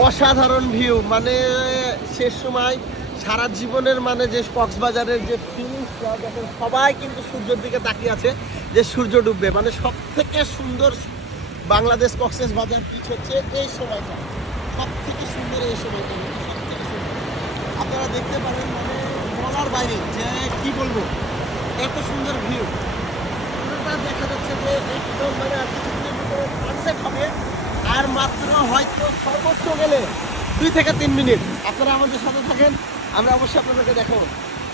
অসাধারণ ভিউ মানে শেষ সময় সারা জীবনের মানে যে কক্সবাজারের যে ফিলিংসটা সবাই কিন্তু সূর্যের দিকে তাকিয়ে আছে যে সূর্য ডুববে। মানে সব থেকে সুন্দর বাংলাদেশ কক্সেস বাজার বিচ হচ্ছে এই সময়টা। সব থেকে সুন্দর এই সময়টা। আপনারা দেখতে পারেন মানে বলার বাইরে যে কি বলব, এত সুন্দর ভিউ পুরোটা দেখা যাচ্ছে যে একদম মানে আর কিছুক্ষণের ভিতরে সানসেট হবে আর মাত্র হয়তো সর্বোচ্চ গেলে দুই থেকে তিন মিনিট। আপনারা আমাদের সাথে থাকেন, আমরা অবশ্যই আপনাদেরকে দেখাবো।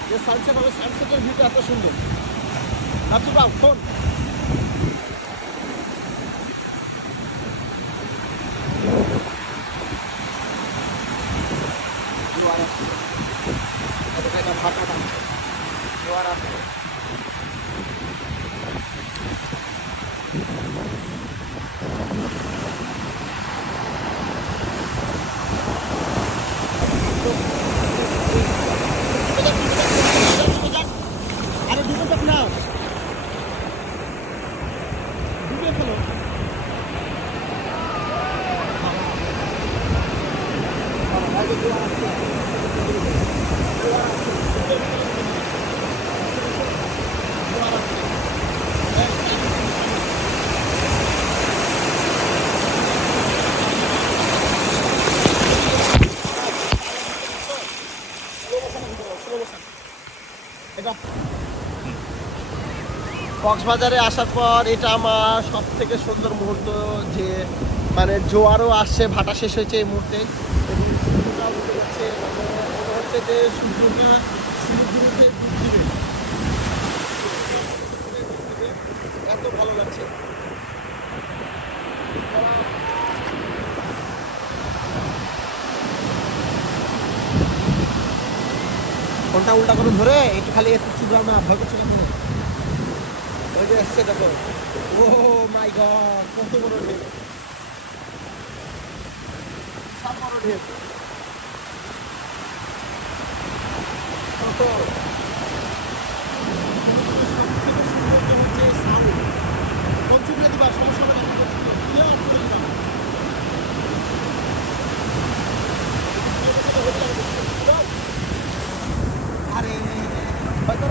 যে সানসেট হবে সানসেটের ভিউটা এত সুন্দর। ভাবছি বাবু ফোন। জোয়ার আসছে জোয়ার আসছে আরে ডুবে যাক না ডুবে ফেলো এটা কক্সবাজারে আসার পর এটা আমার সব থেকে সুন্দর মুহূর্ত যে মানে জোয়ারও আসছে, ভাটা শেষ হয়েছে এই মুহূর্তে। মানে ভালো লাগছে। উল্টা করে ধরে, একটু খালি একটু চুপড়াও না ভয় করছে না ওই যে এসছে, দেখো। ও মাই গড, কত বড় ঢেউ। সব বড় ঢেউ। তো পঞ্চমে দিবা সমস্যা হবে আরে হয়তো